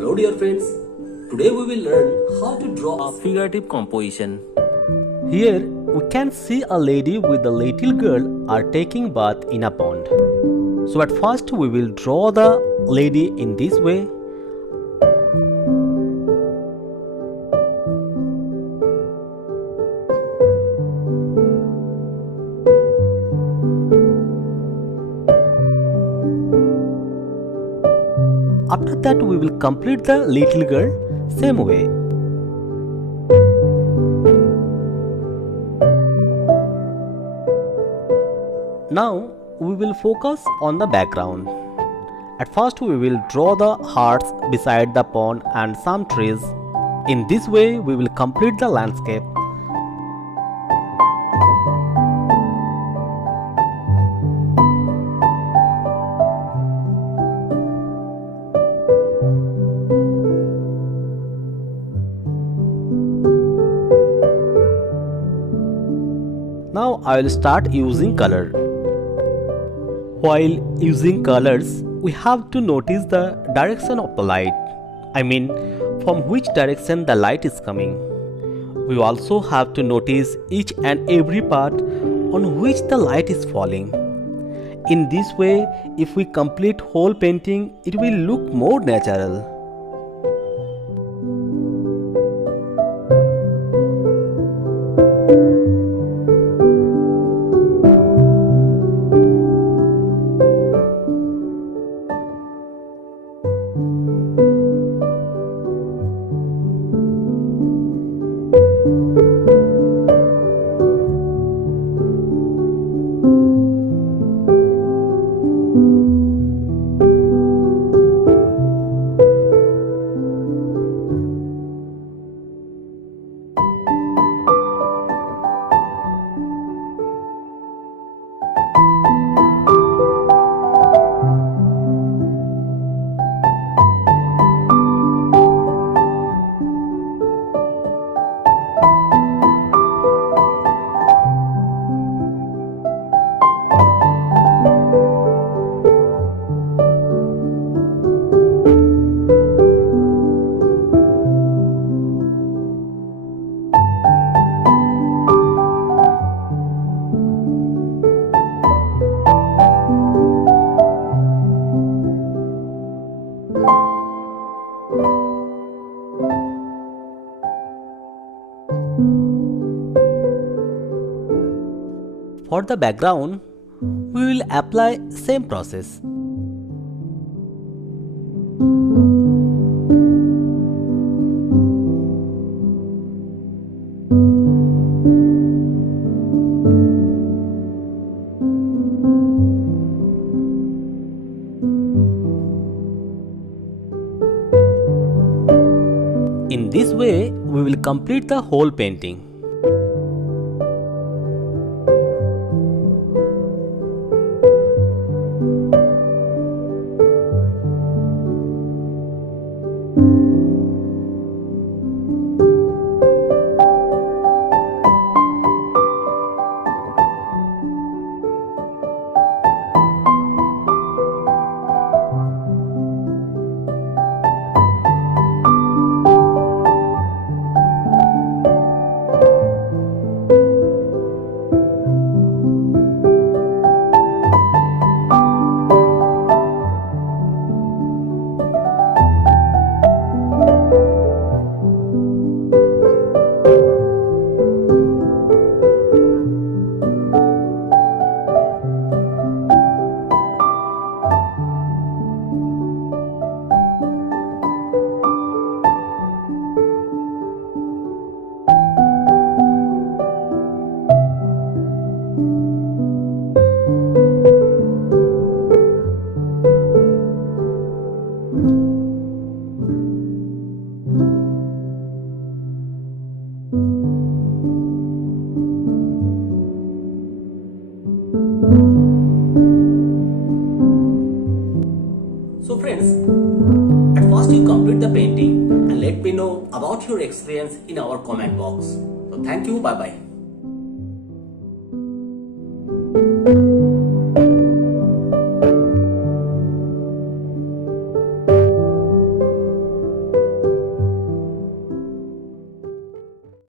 Hello dear friends, today we will learn how to draw a figurative composition. Here we can see a lady with a little girl are taking bath in a pond. So at first we will draw the lady in this way. After that we will complete the little girl same way. Now we will focus on the background. At first we will draw the hearts beside the pond and some trees. In this way we will complete the landscape. Now I will start using color. While using colors, we have to notice the direction of the light. I mean, from which direction the light is coming. We also have to notice each and every part on which the light is falling. In this way, if we complete whole painting, it will look more natural. For the background, we will apply same process. In this way, we will complete the whole painting. So friends, at first you complete the painting and let me know about your experience in our comment box. So thank you, bye bye.